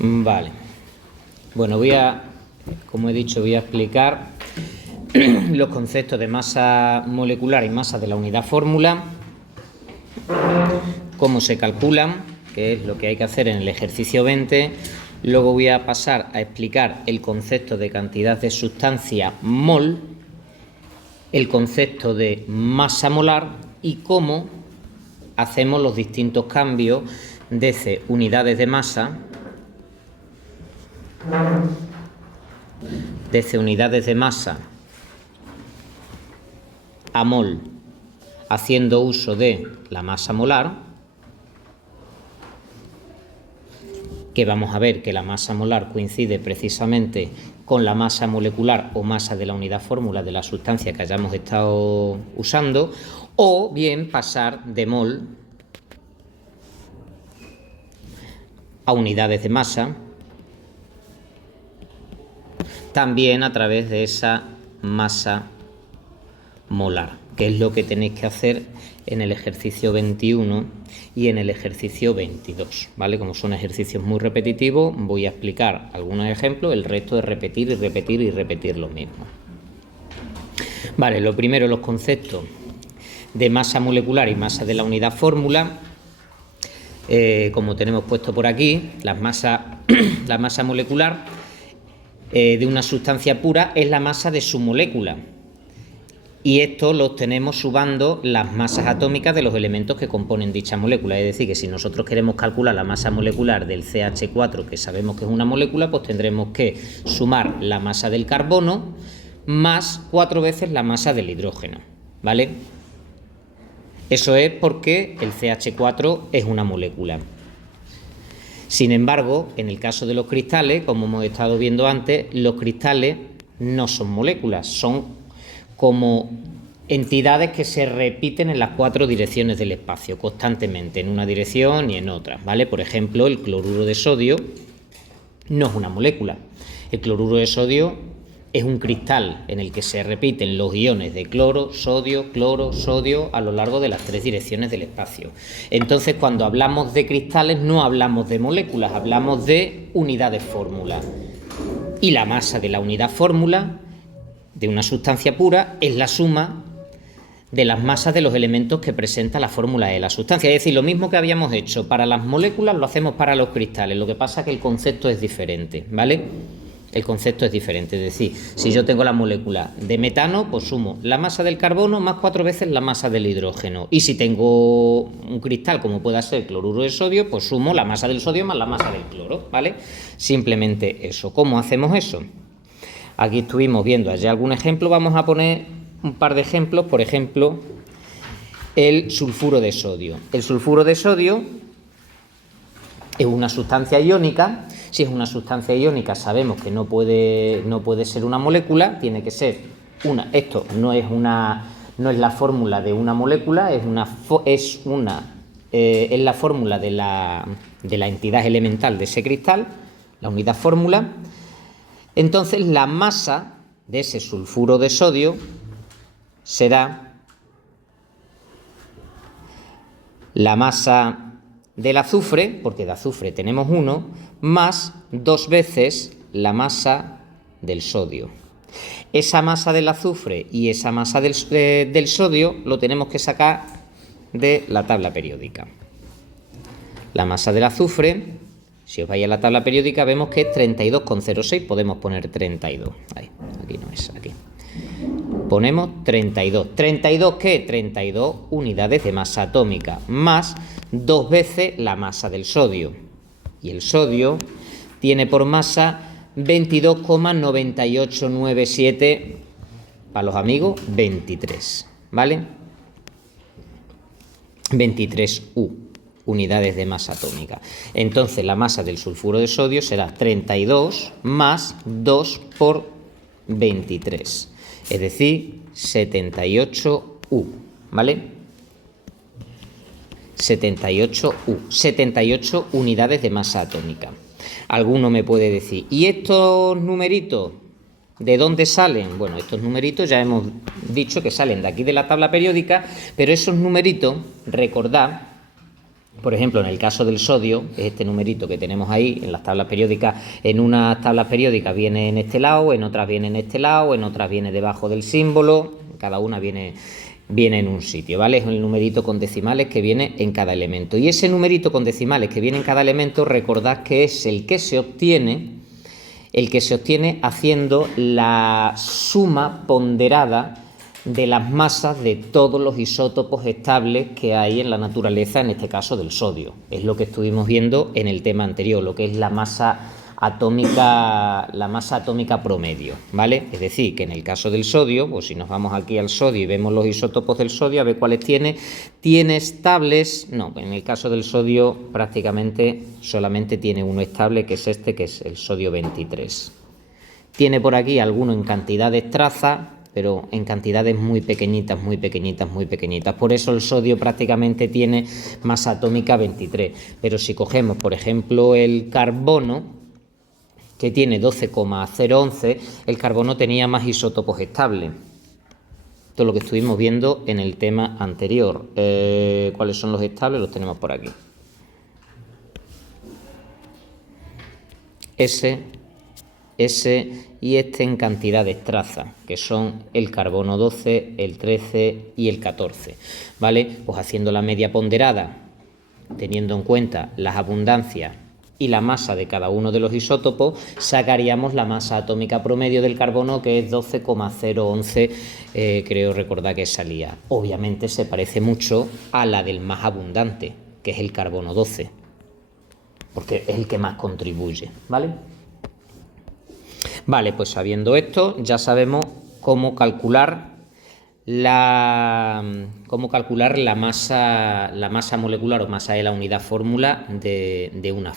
Vale. Bueno, como he dicho, voy a explicar los conceptos de masa molecular y masa de la unidad fórmula, cómo se calculan, que es lo que hay que hacer en el ejercicio 20. Luego voy a pasar a explicar el concepto de cantidad de sustancia mol, el concepto de masa molar y cómo hacemos los distintos cambios desde unidades de masa a mol, haciendo uso de la masa molar, que vamos a ver que la masa molar coincide precisamente con la masa molecular o masa de la unidad fórmula de la sustancia que hayamos estado usando, o bien pasar de mol a unidades de masa, también a través de esa masa molar, que es lo que tenéis que hacer en el ejercicio 21 y en el ejercicio 22, ¿vale? Como son ejercicios muy repetitivos, voy a explicar algunos ejemplos, el resto es repetir y repetir y repetir lo mismo. Vale, lo primero, los conceptos de masa molecular y masa de la unidad fórmula. Como tenemos puesto por aquí, la masa molecular de una sustancia pura es la masa de su molécula. Y esto lo obtenemos sumando las masas atómicas de los elementos que componen dicha molécula. Es decir, que si nosotros queremos calcular la masa molecular del CH4, que sabemos que es una molécula, pues tendremos que sumar la masa del carbono más 4 veces la masa del hidrógeno, ¿vale? Eso es porque el CH4 es una molécula. Sin embargo, en el caso de los cristales, como hemos estado viendo antes, los cristales no son moléculas, son como entidades que se repiten en las 4 direcciones del espacio constantemente, en una dirección y en otra, ¿vale? Por ejemplo, el cloruro de sodio no es una molécula. El cloruro de sodio es un cristal en el que se repiten los iones de cloro, sodio a lo largo de las 3 direcciones del espacio. Entonces, cuando hablamos de cristales no hablamos de moléculas, hablamos de unidades fórmula. Y la masa de la unidad fórmula de una sustancia pura es la suma de las masas de los elementos que presenta la fórmula de la sustancia. Es decir, lo mismo que habíamos hecho para las moléculas lo hacemos para los cristales. Lo que pasa es que el concepto es diferente, ¿vale? El concepto es diferente. Es decir, si yo tengo la molécula de metano, pues sumo la masa del carbono más 4 veces la masa del hidrógeno. Y si tengo un cristal, como pueda ser cloruro de sodio, pues sumo la masa del sodio más la masa del cloro, ¿vale? Simplemente eso. ¿Cómo hacemos eso? Aquí estuvimos viendo allá algún ejemplo, vamos a poner un par de ejemplos, por ejemplo, el sulfuro de sodio. El sulfuro de sodio es una sustancia iónica. Si es una sustancia iónica sabemos que no puede ser una molécula, tiene que ser una. Esto no es la fórmula de una molécula, es la fórmula de la entidad elemental de ese cristal, la unidad fórmula. Entonces la masa de ese sulfuro de sodio será la masa del azufre, porque de azufre tenemos 1, más 2 veces la masa del sodio. Esa masa del azufre y esa masa del sodio lo tenemos que sacar de la tabla periódica. La masa del azufre, si os vais a la tabla periódica, vemos que es 32,06, podemos poner 32. Ahí, aquí no es, aquí. Ponemos 32. ¿32 qué? 32 unidades de masa atómica, más 2 veces la masa del sodio. Y el sodio tiene por masa 22,9897, para los amigos, 23, ¿vale? 23U. Unidades de masa atómica. Entonces la masa del sulfuro de sodio será 32 más 2 por 23, es decir, 78U, ¿vale? 78 unidades de masa atómica. Alguno me puede decir, ¿y estos numeritos de dónde salen? Bueno, estos numeritos ya hemos dicho que salen de aquí de la tabla periódica, pero esos numeritos, recordad Por ejemplo, en el caso del sodio, es este numerito que tenemos ahí en las tablas periódicas. En unas tablas periódicas viene en este lado, en otras viene en este lado, en otras viene debajo del símbolo. Cada una viene en un sitio, ¿vale? Es el numerito con decimales que viene en cada elemento. Y ese numerito con decimales que viene en cada elemento, recordad que es el que se obtiene haciendo la suma ponderada de las masas de todos los isótopos estables que hay en la naturaleza, en este caso del sodio. Es lo que estuvimos viendo en el tema anterior, lo que es la masa atómica promedio, ¿vale? Es decir, que en el caso del sodio, pues si nos vamos aquí al sodio y vemos los isótopos del sodio, a ver cuáles tiene. ¿Tiene estables? No, en el caso del sodio prácticamente solamente tiene uno estable, que es este, que es el sodio 23. Tiene por aquí alguno en cantidades trazas, pero en cantidades muy pequeñitas, muy pequeñitas, muy pequeñitas. Por eso el sodio prácticamente tiene masa atómica 23. Pero si cogemos, por ejemplo, el carbono, que tiene 12,011, el carbono tenía más isótopos estables. Esto es lo que estuvimos viendo en el tema anterior. ¿Cuáles son los estables? Los tenemos por aquí. S y este en cantidades trazas, que son el carbono 12, el 13 y el 14, ¿vale? Pues haciendo la media ponderada, teniendo en cuenta las abundancias y la masa de cada uno de los isótopos, sacaríamos la masa atómica promedio del carbono, que es 12,011, creo recordar que salía. Obviamente se parece mucho a la del más abundante, que es el carbono 12, porque es el que más contribuye, ¿vale? Vale, pues sabiendo esto, ya sabemos cómo calcular la masa molecular o masa de la unidad fórmula de una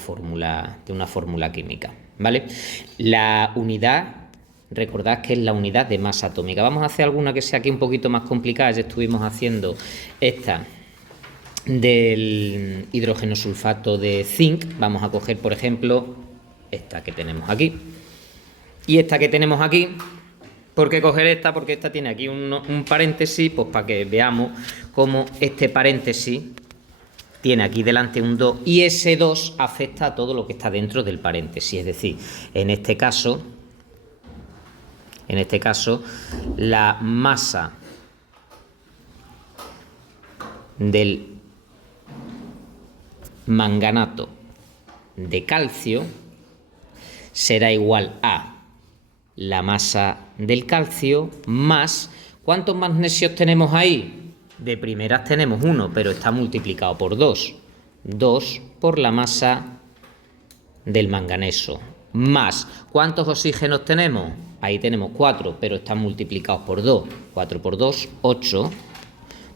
fórmula química, ¿vale? La unidad, recordad que es la unidad de masa atómica. Vamos a hacer alguna que sea aquí un poquito más complicada. Ya estuvimos haciendo esta del hidrógeno sulfato de zinc. Vamos a coger, por ejemplo, esta que tenemos aquí. Y esta que tenemos aquí, ¿por qué coger esta? Porque esta tiene aquí un paréntesis, pues para que veamos cómo este paréntesis tiene aquí delante un 2 y ese 2 afecta a todo lo que está dentro del paréntesis. Es decir, en este caso, la masa del manganato de calcio será igual a la masa del calcio más... ¿Cuántos magnesios tenemos ahí? De primeras tenemos 1, pero está multiplicado por 2. 2 por la masa del manganeso. Más, ¿cuántos oxígenos tenemos? Ahí tenemos 4, pero están multiplicados por 2. 4 por 2, 8,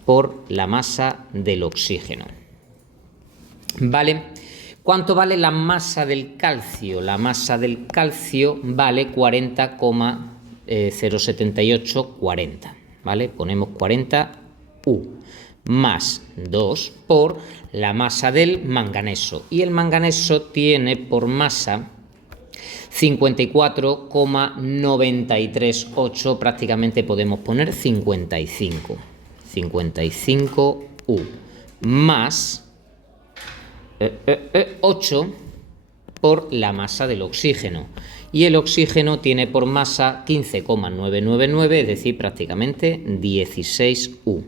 por la masa del oxígeno. ¿Vale? ¿Cuánto vale la masa del calcio? La masa del calcio vale 40,07840, ¿vale? Ponemos 40 U más 2 por la masa del manganeso. Y el manganeso tiene por masa 54,938, prácticamente podemos poner 55. 55 U más 8 por la masa del oxígeno. Y el oxígeno tiene por masa 15,999, es decir, prácticamente 16 U.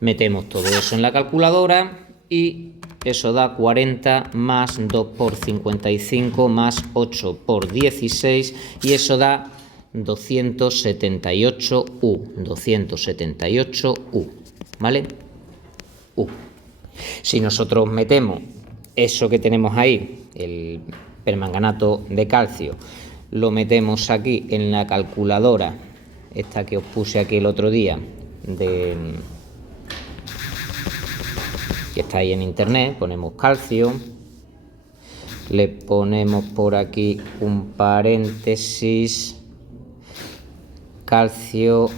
Metemos todo eso en la calculadora y eso da 40 más 2 por 55 más 8 por 16 y eso da 278 U. 278 U, ¿vale? U. Si nosotros metemos eso que tenemos ahí, el permanganato de calcio, lo metemos aquí en la calculadora, esta que os puse aquí el otro día, que está ahí en internet, ponemos calcio, le ponemos por aquí un paréntesis, calcio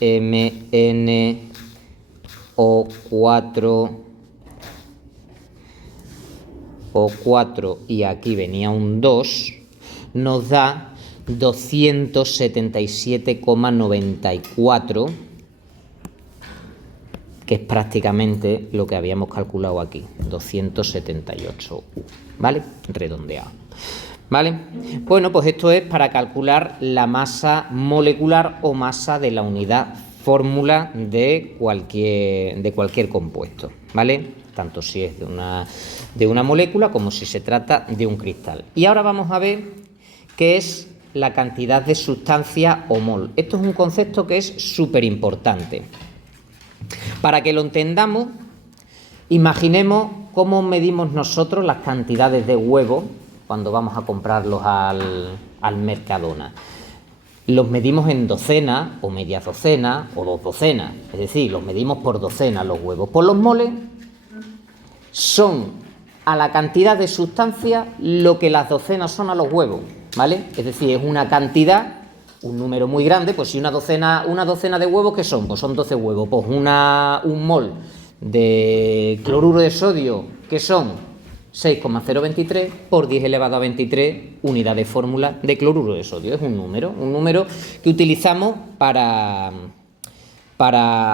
MnO4 y aquí venía un 2, nos da 277,94, que es prácticamente lo que habíamos calculado aquí, 278U, ¿vale? Redondeado. ¿Vale? Bueno, pues esto es para calcular la masa molecular o masa de la unidad fórmula de cualquier compuesto, ¿vale? Tanto si es de una molécula como si se trata de un cristal. Y ahora vamos a ver qué es la cantidad de sustancia o mol. Esto es un concepto que es súper importante. Para que lo entendamos, imaginemos cómo medimos nosotros las cantidades de huevos cuando vamos a comprarlos al Mercadona. Los medimos en docenas o media docena o 2 docenas, es decir, los medimos por docenas los huevos. Por los moles son a la cantidad de sustancia lo que las docenas son a los huevos, ¿vale? Es decir, es una cantidad, un número muy grande. Pues si una docena de huevos, ¿qué son? Pues son 12 huevos. Pues un mol de cloruro de sodio, ¿qué son? 6,023 por 10 elevado a 23 unidades de fórmula de cloruro de sodio. Es un número que utilizamos para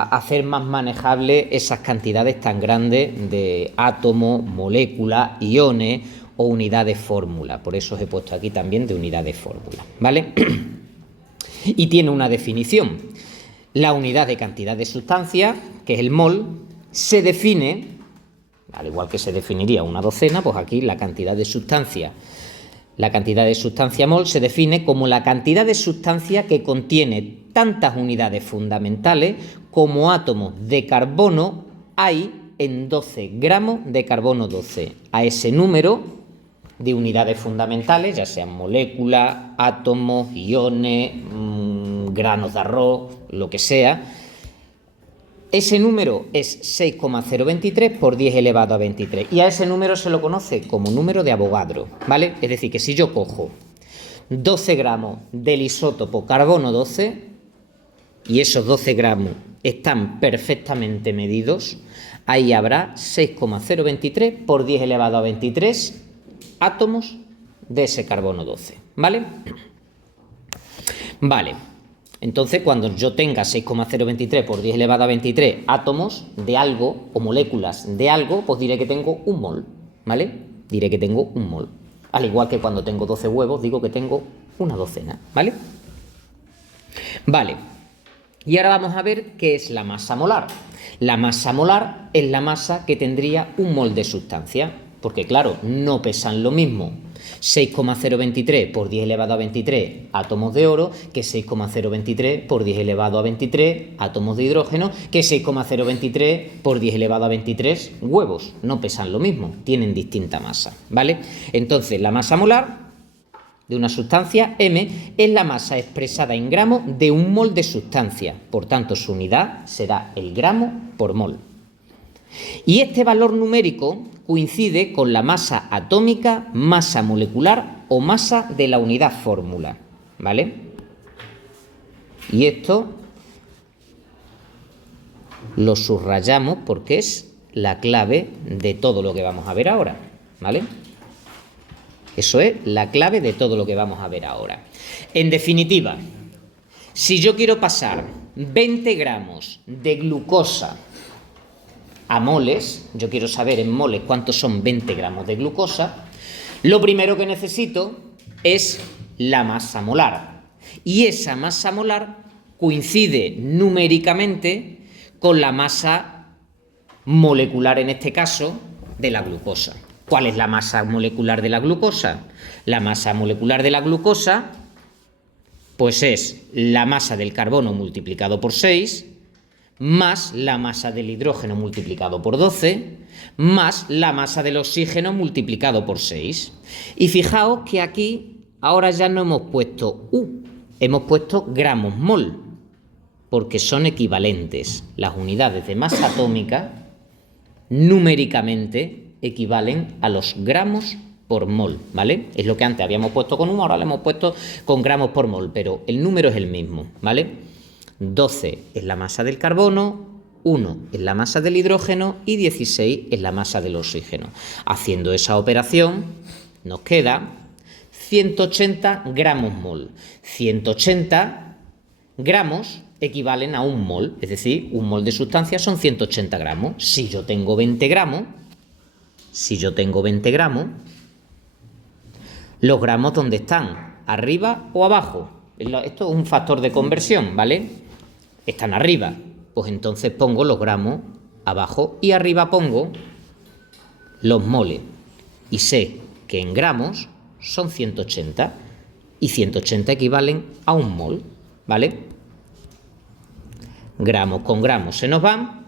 hacer más manejable esas cantidades tan grandes de átomos, moléculas, iones o unidades de fórmula. Por eso os he puesto aquí también de unidad de fórmula, ¿vale? Y tiene una definición. La unidad de cantidad de sustancia, que es el mol, se define, al igual que se definiría una docena, pues aquí la cantidad de sustancia mol se define como la cantidad de sustancia que contiene tantas unidades fundamentales como átomos de carbono hay en 12 gramos de carbono 12. A ese número de unidades fundamentales, ya sean moléculas, átomos, iones, granos de arroz, lo que sea, ese número es 6,023 por 10 elevado a 23. Y a ese número se lo conoce como número de Avogadro, ¿vale? Es decir, que si yo cojo 12 gramos del isótopo carbono 12 y esos 12 gramos están perfectamente medidos, ahí habrá 6,023 por 10 elevado a 23 átomos de ese carbono 12, ¿vale? Vale. Entonces, cuando yo tenga 6,023 por 10 elevado a 23 átomos de algo o moléculas de algo, pues diré que tengo un mol, ¿vale? Diré que tengo un mol. Al igual que cuando tengo 12 huevos, digo que tengo una docena, ¿vale? Vale. Y ahora vamos a ver qué es la masa molar. La masa molar es la masa que tendría un mol de sustancia, porque claro, no pesan lo mismo 6,023 por 10 elevado a 23 átomos de oro que 6,023 por 10 elevado a 23 átomos de hidrógeno que 6,023 por 10 elevado a 23 huevos. No pesan lo mismo, tienen distinta masa, ¿vale? Entonces, la masa molar de una sustancia M es la masa expresada en gramos de un mol de sustancia. Por tanto, su unidad será el gramo por mol. Y este valor numérico coincide con la masa atómica, masa molecular o masa de la unidad fórmula, ¿vale? Y esto lo subrayamos porque es la clave de todo lo que vamos a ver ahora, ¿vale? Eso es la clave de todo lo que vamos a ver ahora. En definitiva, si yo quiero pasar 20 gramos de glucosa a moles, yo quiero saber en moles cuántos son 20 gramos de glucosa, lo primero que necesito es la masa molar. Y esa masa molar coincide numéricamente con la masa molecular, en este caso, de la glucosa. ¿Cuál es la masa molecular de la glucosa? La masa molecular de la glucosa, pues es la masa del carbono multiplicado por 6, más la masa del hidrógeno multiplicado por 12, más la masa del oxígeno multiplicado por 6. Y fijaos que aquí ahora ya no hemos puesto U, hemos puesto gramos mol, porque son equivalentes. Las unidades de masa atómica numéricamente equivalen a los gramos por mol, ¿vale? Es lo que antes habíamos puesto con 1, ahora lo hemos puesto con gramos por mol, pero el número es el mismo, ¿vale? 12 es la masa del carbono, 1 es la masa del hidrógeno y 16 es la masa del oxígeno. Haciendo esa operación nos queda 180 gramos mol. 180 gramos equivalen a un mol, es decir, un mol de sustancia son 180 gramos. Si yo tengo 20 gramos, los gramos ¿dónde están? ¿Arriba o abajo? Esto es un factor de conversión, ¿vale? Están arriba, pues entonces pongo los gramos abajo y arriba pongo los moles. Y sé que en gramos son 180 y 180 equivalen a un mol, ¿vale? Gramos con gramos se nos van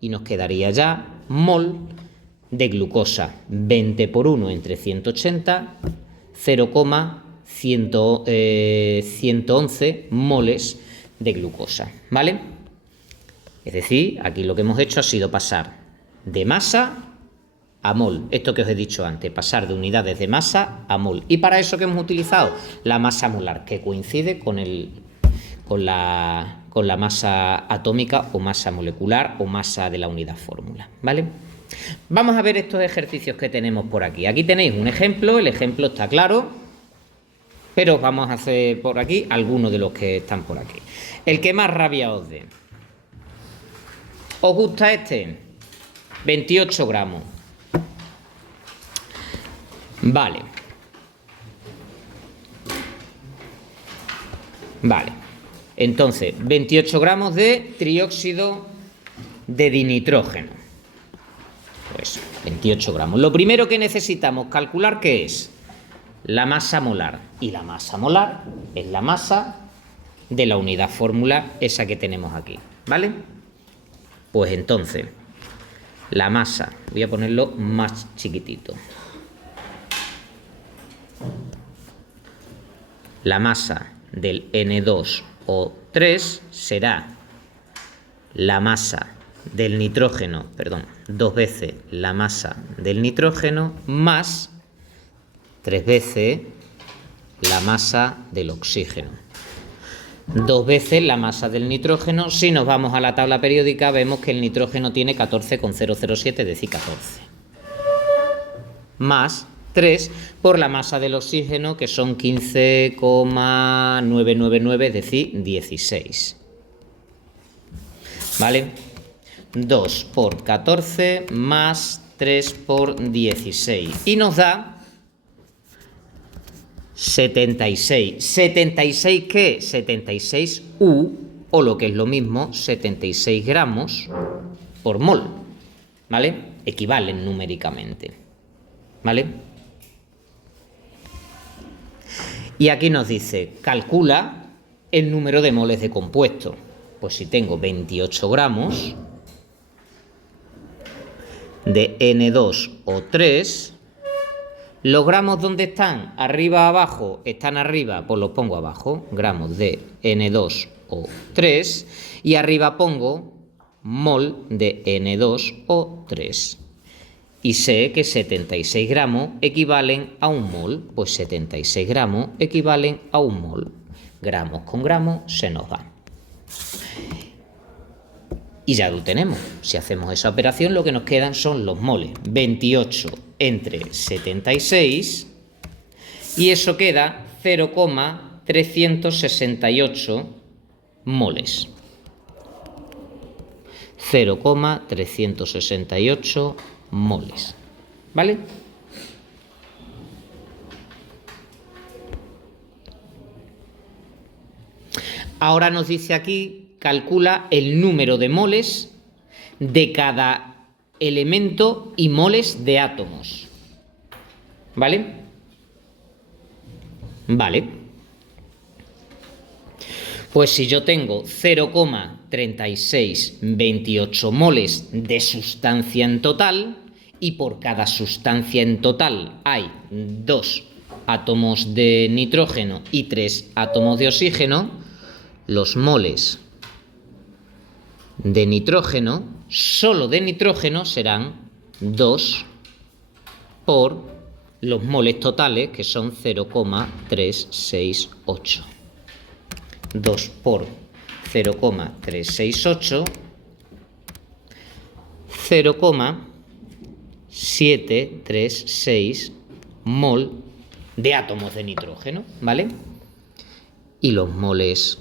y nos quedaría ya mol de glucosa. 20 por 1 entre 180, 0,111 moles de glucosa, ¿vale? Es decir, aquí lo que hemos hecho ha sido pasar de masa a mol. Esto que os he dicho antes, pasar de unidades de masa a mol. Y para eso que hemos utilizado la masa molar, que coincide con la masa atómica o masa molecular o masa de la unidad fórmula, ¿vale? Vamos a ver estos ejercicios que tenemos por aquí. Aquí tenéis un ejemplo, el ejemplo está claro, pero vamos a hacer por aquí algunos de los que están por aquí. El que más rabia os dé. ¿Os gusta este? 28 gramos. Vale. Entonces, 28 gramos de trióxido de dinitrógeno. Pues 28 gramos. Lo primero que necesitamos calcular, ¿qué es? La masa molar. Y la masa molar es la masa de la unidad fórmula, esa que tenemos aquí, ¿vale? Pues entonces, la masa, voy a ponerlo más chiquitito. La masa del N2O3 será la masa del nitrógeno, dos veces la masa del nitrógeno más 3 veces la masa del oxígeno. 2 veces la masa del nitrógeno. Si nos vamos a la tabla periódica, vemos que el nitrógeno tiene 14,007, es decir, 14. Más 3 por la masa del oxígeno, que son 15,999, es decir, 16. ¿Vale? 2 por 14 más 3 por 16. Y nos da 76. ¿76 qué? 76 U, o lo que es lo mismo, 76 gramos por mol, ¿vale? Equivalen numéricamente, ¿vale? Y aquí nos dice, calcula el número de moles de compuesto. Pues si tengo 28 gramos de N2O3, ¿los gramos dónde están? ¿Arriba o abajo? Están arriba, pues los pongo abajo. Gramos de N2O3. Y arriba pongo mol de N2O3. Y sé que 76 gramos equivalen a un mol. Pues 76 gramos equivalen a un mol. Gramos con gramos se nos van. Y ya lo tenemos. Si hacemos esa operación, lo que nos quedan son los moles. 28 entre 76. Y eso queda 0,368 moles. 0,368 moles. ¿Vale? Ahora nos dice aquí, calcula el número de moles de cada elemento y moles de átomos. ¿Vale? Vale. Pues si yo tengo 0,3628 moles de sustancia en total, y por cada sustancia en total hay 2 átomos de nitrógeno y 3 átomos de oxígeno, los moles de nitrógeno, solo de nitrógeno, serán 2 por los moles totales, que son 0,368. 2 por 0,368, 0,736 mol de átomos de nitrógeno, ¿vale? Y los moles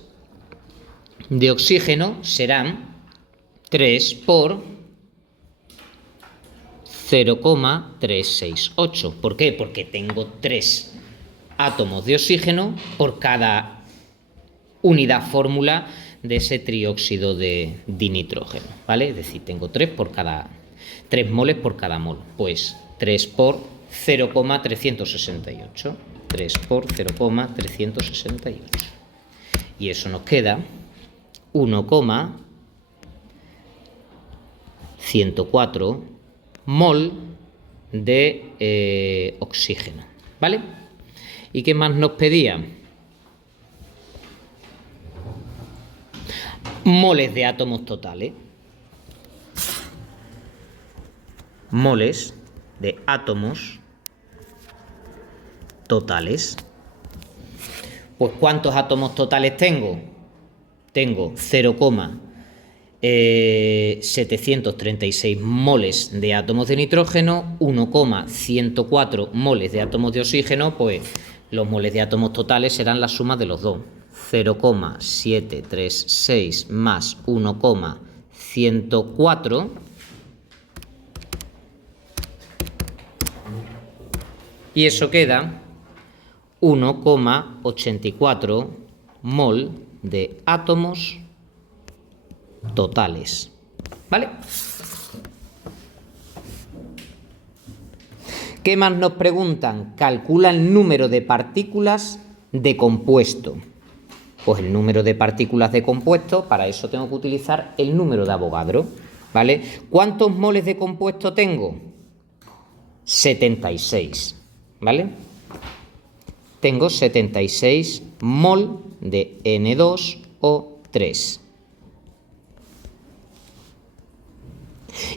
de oxígeno serán 3 por 0,368. ¿Por qué? Porque tengo 3 átomos de oxígeno por cada unidad fórmula de ese trióxido de dinitrógeno, ¿vale? Es decir, tengo 3 moles por cada mol. Pues 3 por 0,368. 3 por 0,368. Y eso nos queda 1,104 mol de oxígeno, ¿vale? ¿Y qué más nos pedía? Moles de átomos totales. Moles de átomos totales. Pues ¿cuántos átomos totales tengo? Tengo 0,736 moles de átomos de nitrógeno, 1,104 moles de átomos de oxígeno. Pues los moles de átomos totales serán la suma de los dos. 0,736 más 1,104 y eso queda 1,84 mol de átomos totales, ¿vale? ¿Qué más nos preguntan? Calcula el número de partículas de compuesto. Pues el número de partículas de compuesto, para eso tengo que utilizar el número de Avogadro, ¿vale? ¿Cuántos moles de compuesto tengo? 76, ¿vale? Tengo 76 mol de N2O3.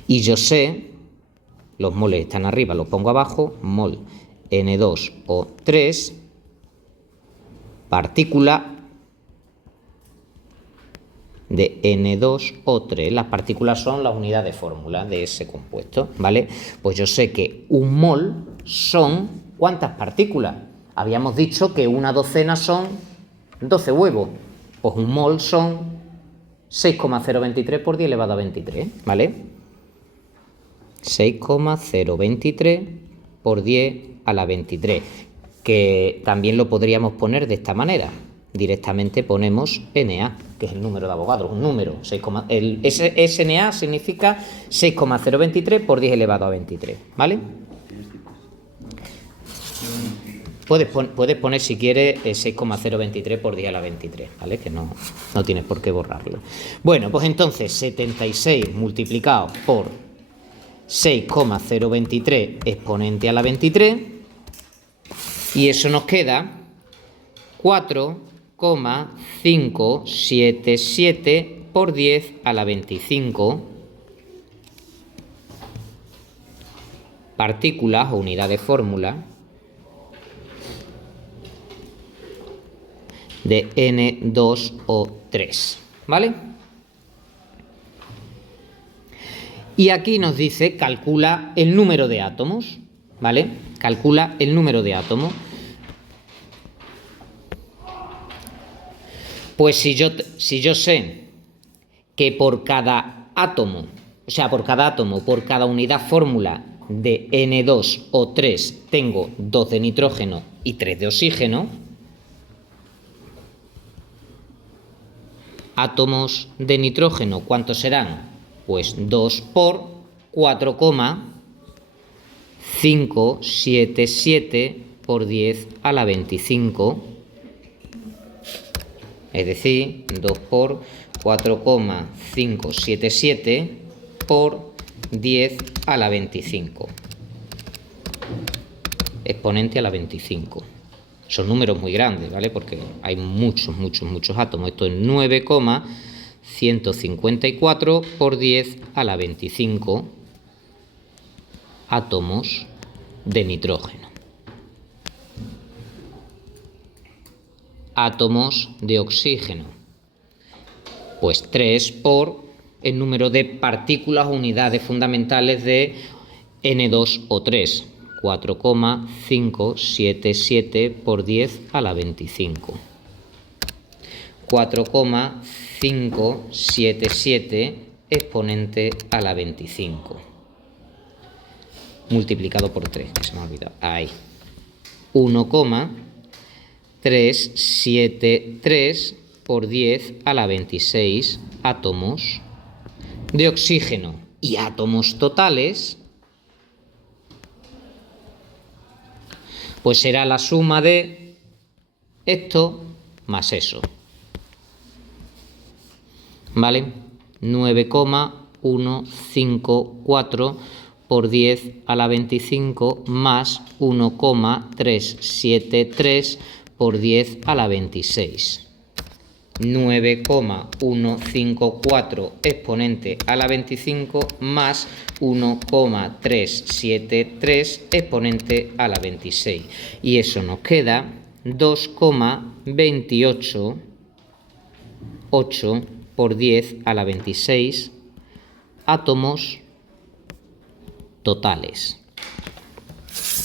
Y yo sé, los moles están arriba, los pongo abajo, mol N2O3, partícula de N2O3. Las partículas son las unidades de fórmula de ese compuesto, ¿vale? Pues yo sé que un mol son ¿cuántas partículas? Habíamos dicho que una docena son 12 huevos. Pues un mol son 6,023 por 10 elevado a 23, ¿vale? 6,023 por 10 a la 23, que también lo podríamos poner de esta manera. Directamente ponemos Na, que es el número de Avogadro, un número. SNA significa 6,023 por 10 elevado a 23, ¿vale? Puedes poner si quieres 6,023 por 10 a la 23, ¿vale? Que no tienes por qué borrarlo. Bueno, pues entonces 76 multiplicado por 6,023 exponente a la 23 y eso nos queda 4,577 por 10 a la 25 partículas o unidad de fórmula de N2O3, ¿vale? Y aquí nos dice calcula el número de átomos, ¿vale? Calcula el número de átomos. Pues si yo sé que por cada átomo, por cada unidad fórmula de N2O3 tengo 2 de nitrógeno y 3 de oxígeno, átomos de nitrógeno, ¿cuántos serán? Pues 2 por 4,577 por 10 a la 25, es decir, 2 por 4,577 por 10 a la 25, exponente a la 25. Son números muy grandes, ¿vale? Porque hay muchos átomos. Esto es 9,154 por 10 a la 25 átomos de nitrógeno. Átomos de oxígeno. Pues 3 por el número de partículas o unidades fundamentales de N2O3. 4,577 por 10 a la 25. 4,577 exponente a la 25. Multiplicado por 3, que se me ha olvidado. Ahí. 1,373 por 10 a la 26 átomos de oxígeno. Y átomos totales, pues será la suma de esto más eso. ¿Vale? 9,154 por 10 a la 25 más 1,373 por 10 a la 26. 9,154 exponente a la 25 más 1,373 exponente a la 26. Y eso nos queda 2,288 por 10 a la 26 átomos totales.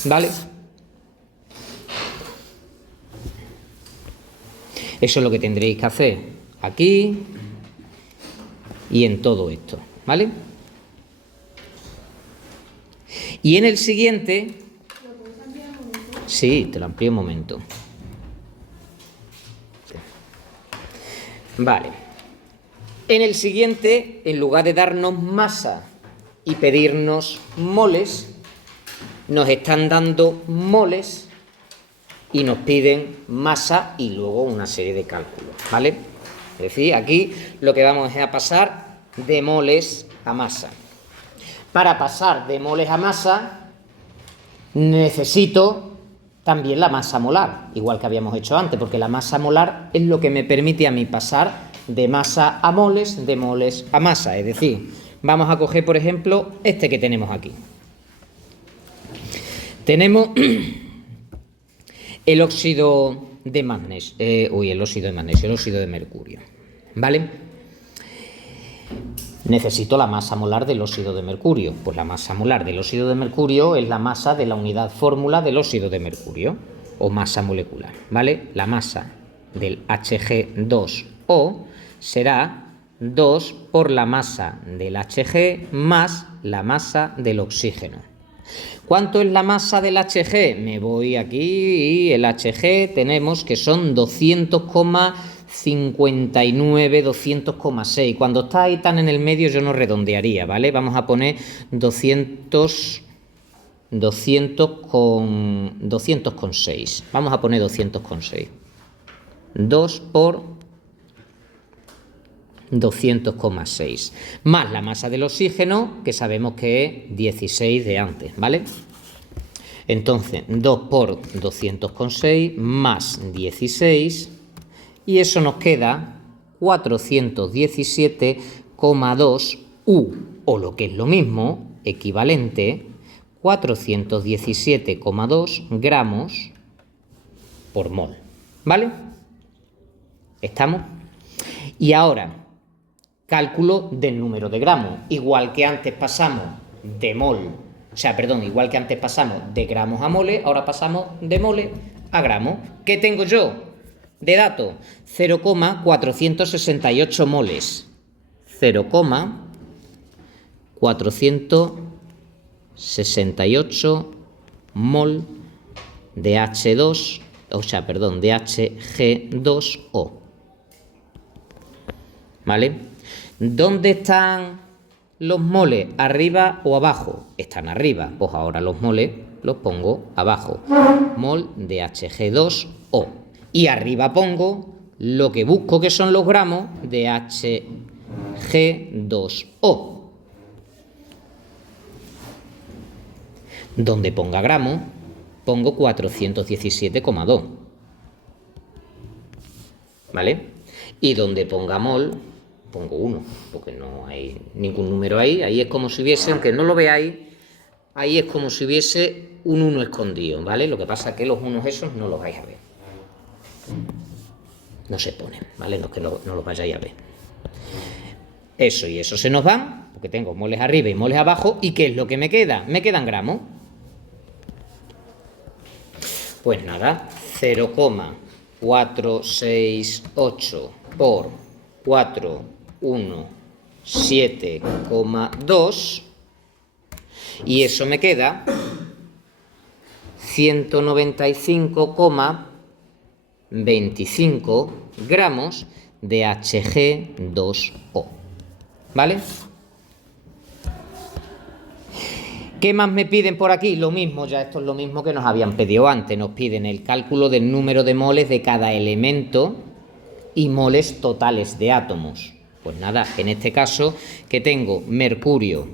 ¿Vale? Eso es lo que tendréis que hacer aquí y en todo esto, ¿vale? Y en el siguiente... Sí, te lo amplío un momento. Vale. En el siguiente, en lugar de darnos masa y pedirnos moles, nos están dando moles y nos piden masa y luego una serie de cálculos, ¿vale? Es decir, aquí lo que vamos es a pasar de moles a masa. Para pasar de moles a masa necesito también la masa molar, igual que habíamos hecho antes, porque la masa molar es lo que me permite a mí pasar de masa a moles, de moles a masa. Es decir, vamos a coger, por ejemplo, este que tenemos aquí. Tenemos el óxido de magnesio, el óxido de mercurio, ¿vale? Necesito la masa molar del óxido de mercurio. Pues la masa molar del óxido de mercurio es la masa de la unidad fórmula del óxido de mercurio, o masa molecular, ¿vale? La masa del Hg2O será 2 por la masa del Hg más la masa del oxígeno. ¿Cuánto es la masa del Hg? Me voy aquí y el Hg tenemos que son 200,59, 200,6. Cuando está ahí tan en el medio yo no redondearía, ¿vale? Vamos a poner 200,6. Vamos a poner 200,6. 2 por 200,6 más la masa del oxígeno, que sabemos que es 16 de antes, ¿vale? Entonces 2 por 200,6 más 16, y eso nos queda 417,2 U, o lo que es lo mismo, equivalente, 417,2 gramos por mol, ¿vale? ¿Estamos? Y ahora, cálculo del número de gramos. Igual que antes pasamos de mol, igual que antes pasamos de gramos a mole, ahora pasamos de mole a gramos. ¿Qué tengo yo de dato? 0,468 moles. 0,468 mol de H2, de Hg2O. ¿Vale? ¿Dónde están los moles? ¿Arriba o abajo? Están arriba. Pues ahora los moles los pongo abajo. Mol de Hg2O. Y arriba pongo lo que busco, que son los gramos de Hg2O. Donde ponga gramos, pongo 417,2. ¿Vale? Y donde ponga mol, pongo 1, porque no hay ningún número ahí. Ahí es como si hubiese, aunque no lo veáis, ahí es como si hubiese un 1 escondido, ¿vale? Lo que pasa es que los unos esos no los vais a ver. No se ponen, ¿vale? No es que no los vayáis a ver. Eso y eso se nos van, porque tengo moles arriba y moles abajo. ¿Y qué es lo que me queda? Me quedan gramos. Pues nada, 0,468 por 417,2 y eso me queda 195,25 gramos de Hg2O. ¿Vale? ¿Qué más me piden por aquí? Lo mismo, ya esto es lo mismo que nos habían pedido antes. Nos piden el cálculo del número de moles de cada elemento y moles totales de átomos. Pues nada, en este caso, que tengo mercurio.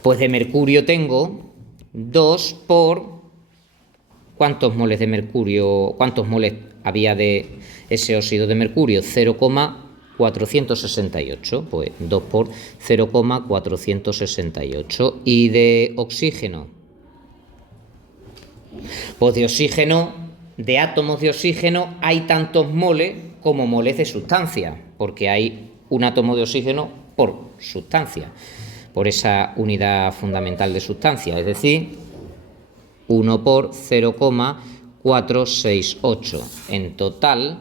Pues de mercurio tengo 2 por... ¿Cuántos moles de mercurio? ¿Cuántos moles había de ese óxido de mercurio? 0,468. Pues 2 por 0,468. ¿Y de oxígeno? Pues de oxígeno, de átomos de oxígeno, hay tantos moles como moles de sustancia, porque hay un átomo de oxígeno por sustancia, por esa unidad fundamental de sustancia, es decir, 1 por 0,468. En total,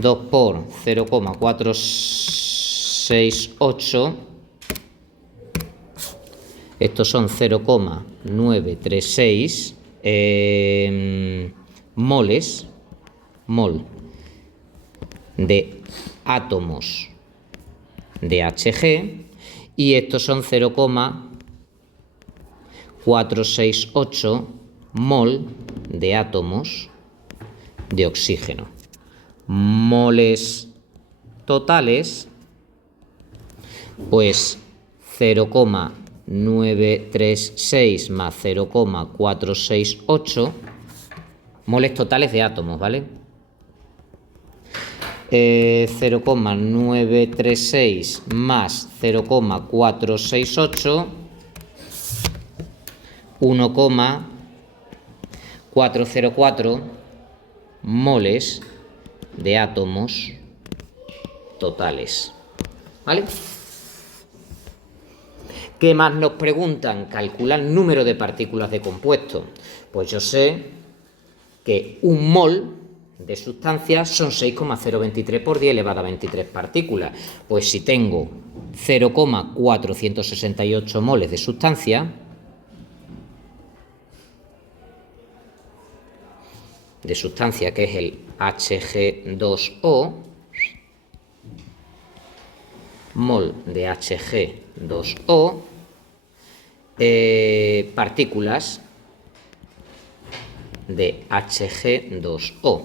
2 por 0,468, estos son 0,936 moles, mol de átomos de Hg, y estos son 0,468 mol de átomos de oxígeno. Moles totales, pues 0,936 más 0,468 moles totales de átomos, ¿vale? 0,936 más 0,468, 1,404 moles de átomos totales, ¿vale? ¿Qué más nos preguntan? Calcular el número de partículas de compuesto. Pues yo sé que un mol de sustancia son 6,023 por 10 elevado a 23 partículas. Pues si tengo 0,468 moles de sustancia, que es el Hg2O, mol de Hg2O, partículas de Hg2O.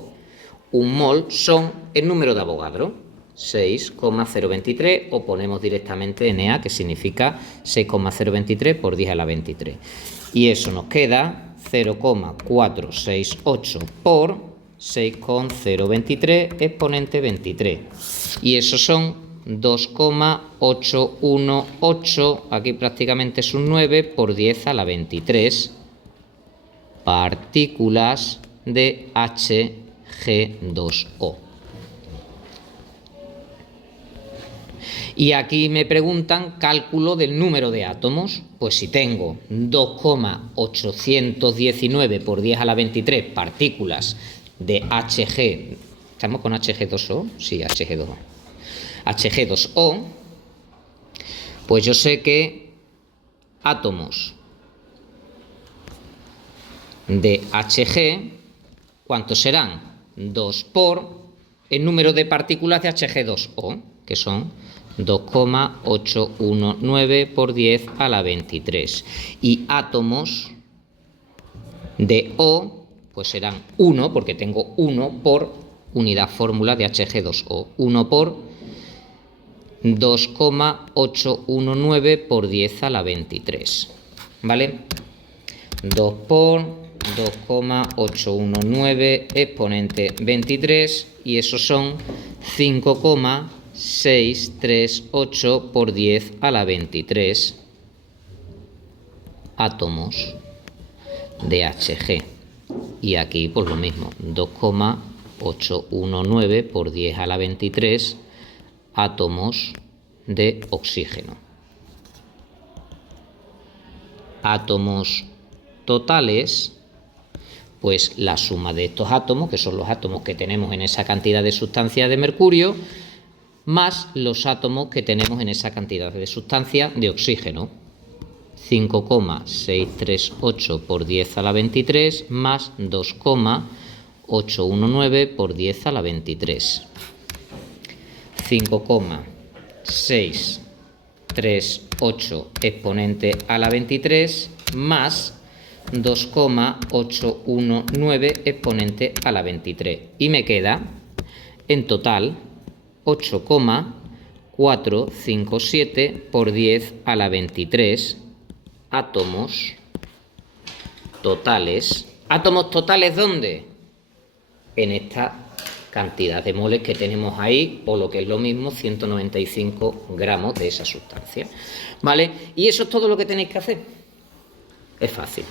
Un mol son el número de Avogadro, 6,023, o ponemos directamente Na, que significa 6,023 por 10 a la 23. Y eso nos queda 0,468 por 6,023 exponente 23. Y eso son 2,818, aquí prácticamente es un 9, por 10 a la 23 partículas de Hg2O. Y aquí me preguntan cálculo del número de átomos. Pues si tengo 2,819 por 10 a la 23 partículas de Hg, ¿estamos con Hg2O? Sí, Hg2O. Hg2O, pues yo sé que átomos de Hg, ¿cuántos serán? 2 por el número de partículas de Hg2O, que son 2,819 por 10 a la 23. Y átomos de O, pues serán 1, porque tengo 1 por unidad fórmula de Hg2O. 1 por 2,819 por 10 a la 23. ¿Vale? 2 por 2,819 exponente 23, y esos son 5,638 por 10 a la 23 átomos de Hg. Y aquí pues lo mismo, 2,819 por 10 a la 23 átomos de oxígeno. Átomos totales, Pues la suma de estos átomos, que son los átomos que tenemos en esa cantidad de sustancia de mercurio, más los átomos que tenemos en esa cantidad de sustancia de oxígeno. 5,638 por 10 a la 23 más 2,819 por 10 a la 23. 5,638 exponente a la 23 más 2,819 exponente a la 23. Y me queda en total 8,457 por 10 a la 23 átomos totales. ¿Átomos totales dónde? En esta cantidad de moles que tenemos ahí, o lo que es lo mismo, 195 gramos de esa sustancia. ¿Vale? Y eso es todo lo que tenéis que hacer. Es fácil.